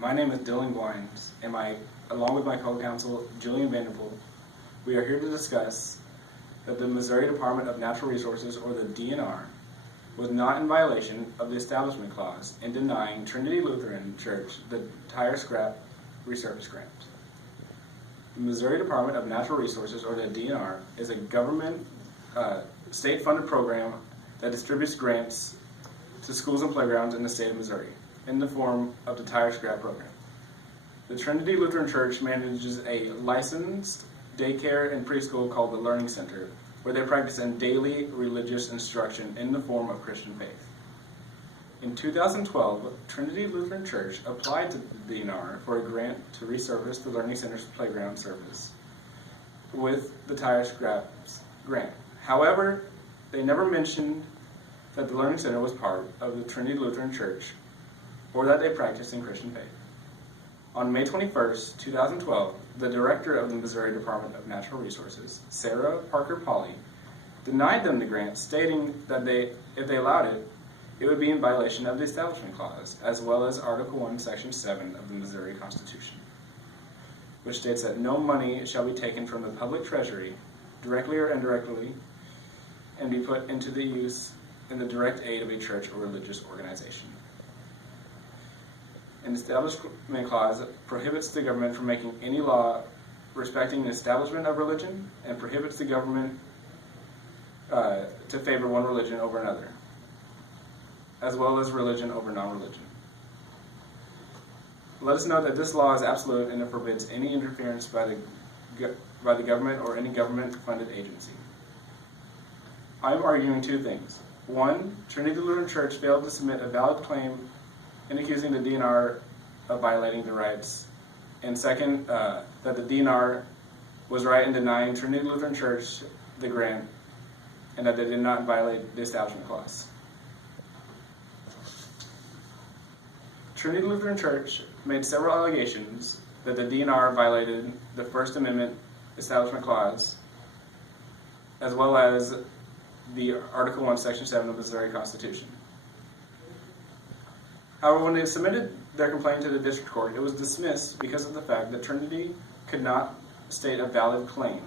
My name is Dylan Guynes, and along with my co-counsel, Jillian Vanderpuye, we are here to discuss that the Missouri Department of Natural Resources, or the DNR, was not in violation of the Establishment Clause in denying Trinity Lutheran Church the tire scrap resurface grant. The Missouri Department of Natural Resources, or the DNR, is a government, state-funded program that distributes grants to schools and playgrounds in the state of Missouri in the form of the tire scrap program. The Trinity Lutheran Church manages a licensed daycare and preschool called the Learning Center, where they practice in daily religious instruction in the form of Christian faith. In 2012, Trinity Lutheran Church applied to the DNR for a grant to resurface the Learning Center's playground surface with the tire scraps grant. However, they never mentioned that the Learning Center was part of the Trinity Lutheran Church or that they practiced in Christian faith. On May 21st, 2012, the director of the Missouri Department of Natural Resources, Sarah Parker Pauley, denied them the grant, stating that if they allowed it, it would be in violation of the Establishment Clause, as well as Article 1, Section 7 of the Missouri Constitution, which states that no money shall be taken from the public treasury, directly or indirectly, and be put into the use in the direct aid of a church or religious organization. An Establishment Clause prohibits the government from making any law respecting the establishment of religion and prohibits the government to favor one religion over another, as well as religion over non-religion. Let us note that this law is absolute and it forbids any interference by the government or any government-funded agency. I am arguing two things. One, Trinity Lutheran Church failed to submit a valid claim in accusing the DNR of violating the rights. And second, that the DNR was right in denying Trinity Lutheran Church the grant and that they did not violate the Establishment Clause. Trinity Lutheran Church made several allegations that the DNR violated the First Amendment Establishment Clause, as well as the Article 1, Section 7 of the Missouri Constitution. However, when they submitted their complaint to the district court, it was dismissed because of the fact that Trinity could not state a valid claim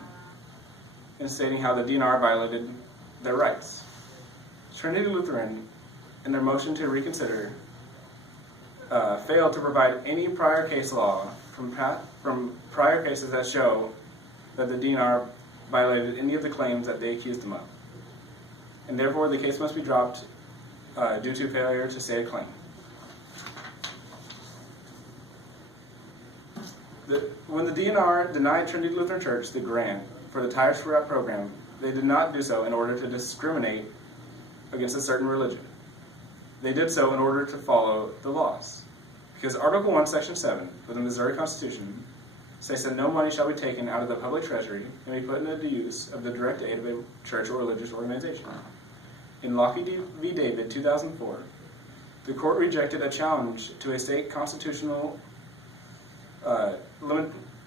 in stating how the DNR violated their rights. Trinity Lutheran, in their motion to reconsider, failed to provide any prior case law from prior cases that show that the DNR violated any of the claims that they accused them of. And therefore, the case must be dropped due to failure to state a claim. When the DNR denied Trinity Lutheran Church the grant for the tire scrap program, they did not do so in order to discriminate against a certain religion. They did so in order to follow the laws. Because Article 1, Section 7 of the Missouri Constitution states that no money shall be taken out of the public treasury and be put into the use of the direct aid of a church or religious organization. In Lockheed v. David, 2004, the court rejected a challenge to a state constitutional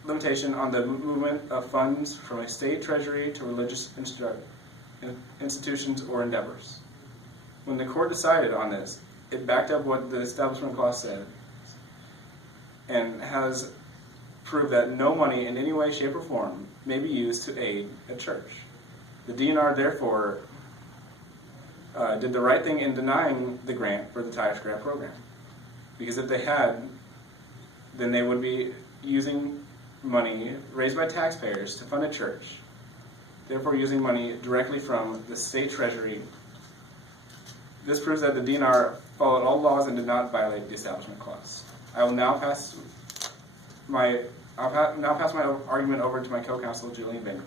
limitation on the movement of funds from a state treasury to religious institutions or endeavors. When the court decided on this, it backed up what the Establishment Clause said and has proved that no money in any way, shape, or form may be used to aid a church. The DNR, therefore, did the right thing in denying the grant for the tire scrap program. Because if they had, then they would be using money raised by taxpayers to fund a church, therefore using money directly from the state treasury. This proves that the DNR followed all laws and did not violate the Establishment Clause. I will now pass my argument over to my co-counsel, Guynes and Jillian Vanderpuye.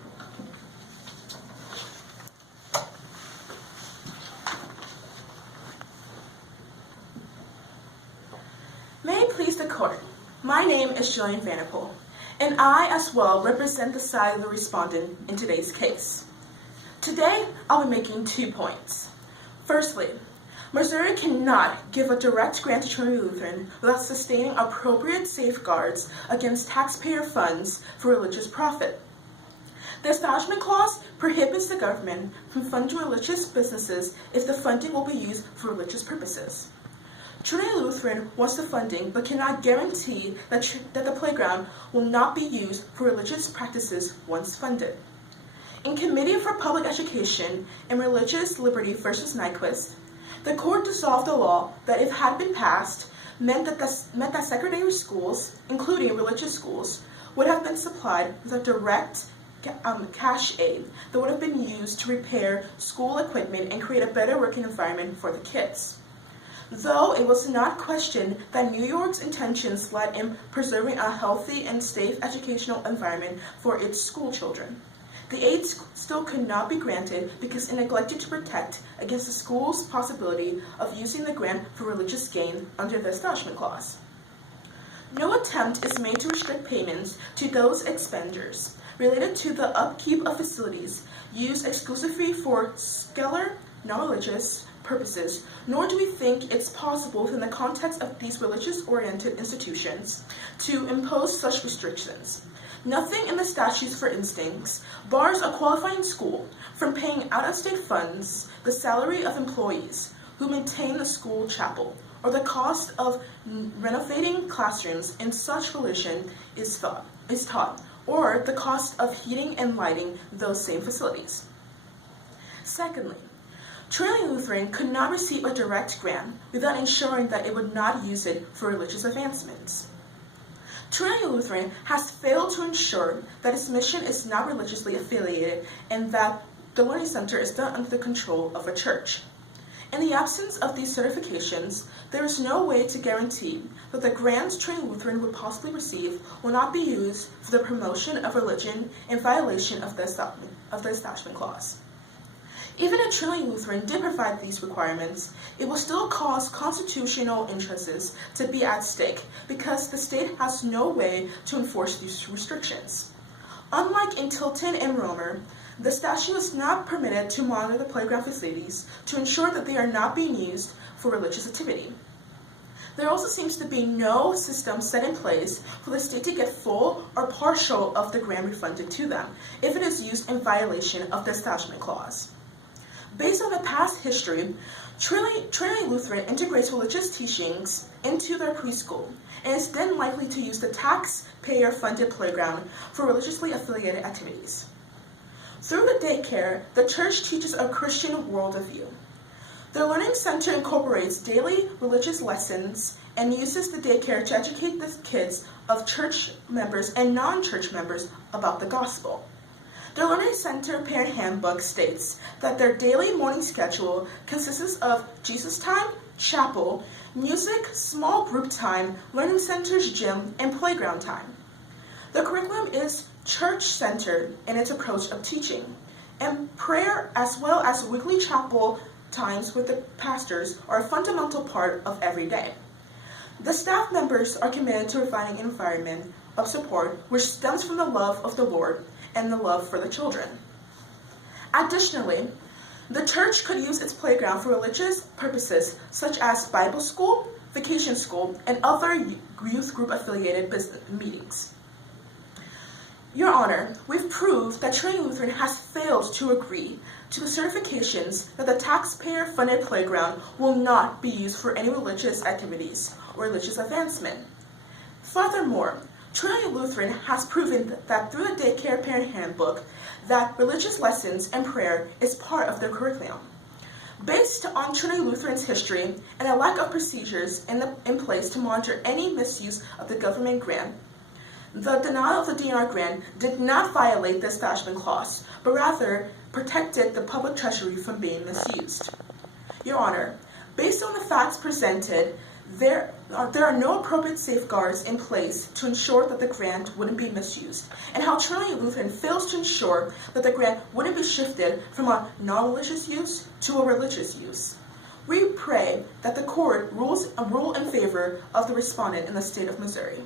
May it please the court, my name is Guynes and Vanderpuye, and I as well represent the side of the respondent in today's case. Today, I'll be making 2 points. Firstly, Missouri cannot give a direct grant to Trinity Lutheran without sustaining appropriate safeguards against taxpayer funds for religious profit. The Establishment Clause prohibits the government from funding religious businesses if the funding will be used for religious purposes. Trinity Lutheran wants the funding but cannot guarantee that the playground will not be used for religious practices once funded. In Committee for Public Education and Religious Liberty v. Nyquist, the court dissolved a law that, if had been passed, meant that secondary schools, including religious schools, would have been supplied with a direct cash aid that would have been used to repair school equipment and create a better working environment for the kids. Though it was not questioned that New York's intentions led in preserving a healthy and safe educational environment for its school children, the aid still could not be granted because it neglected to protect against the school's possibility of using the grant for religious gain under the Establishment Clause. No attempt is made to restrict payments to those expenditures related to the upkeep of facilities used exclusively for secular, non-religious purposes, nor do we think it's possible within the context of these religious-oriented institutions to impose such restrictions. Nothing in the statutes, for instance, bars a qualifying school from paying out-of-state funds the salary of employees who maintain the school chapel, or the cost of renovating classrooms in such religion is taught, or the cost of heating and lighting those same facilities. Secondly, Trinity Lutheran could not receive a direct grant without ensuring that it would not use it for religious advancements. Trinity Lutheran has failed to ensure that its mission is not religiously affiliated and that the Learning Center is done under the control of a church. In the absence of these certifications, there is no way to guarantee that the grants Trinity Lutheran would possibly receive will not be used for the promotion of religion in violation of the Establishment Clause. Even if Trinity Lutheran did provide these requirements, it will still cause constitutional interests to be at stake because the state has no way to enforce these restrictions. Unlike in Tilton and Romer, the statute is not permitted to monitor the playground facilities to ensure that they are not being used for religious activity. There also seems to be no system set in place for the state to get full or partial of the grant refunded to them if it is used in violation of the Establishment Clause. Based on the past history, Trinity Lutheran integrates religious teachings into their preschool and is then likely to use the taxpayer-funded playground for religiously affiliated activities. Through the daycare, the church teaches a Christian worldview. The Learning Center incorporates daily religious lessons and uses the daycare to educate the kids of church members and non-church members about the gospel. The Learning Center Parent Handbook states that their daily morning schedule consists of Jesus time, chapel, music, small group time, Learning Center's gym, and playground time. The curriculum is church-centered in its approach of teaching, and prayer as well as weekly chapel times with the pastors are a fundamental part of every day. The staff members are committed to providing an environment of support which stems from the love of the Lord and the love for the children. Additionally, the church could use its playground for religious purposes such as Bible school, vacation school, and other youth group affiliated business meetings. Your Honor, we've proved that Trinity Lutheran has failed to agree to the certifications that the taxpayer-funded playground will not be used for any religious activities or religious advancement. Furthermore, Trinity Lutheran has proven that through the Daycare Parent Handbook that religious lessons and prayer is part of their curriculum. Based on Trinity Lutheran's history and a lack of procedures in place to monitor any misuse of the government grant, the denial of the DNR grant did not violate the Establishment Clause, but rather protected the public treasury from being misused. Your Honor, based on the facts presented, there are no appropriate safeguards in place to ensure that the grant wouldn't be misused, and how Trinity Lutheran fails to ensure that the grant wouldn't be shifted from a non-religious use to a religious use. We pray that the court rule in favor of the respondent in the state of Missouri.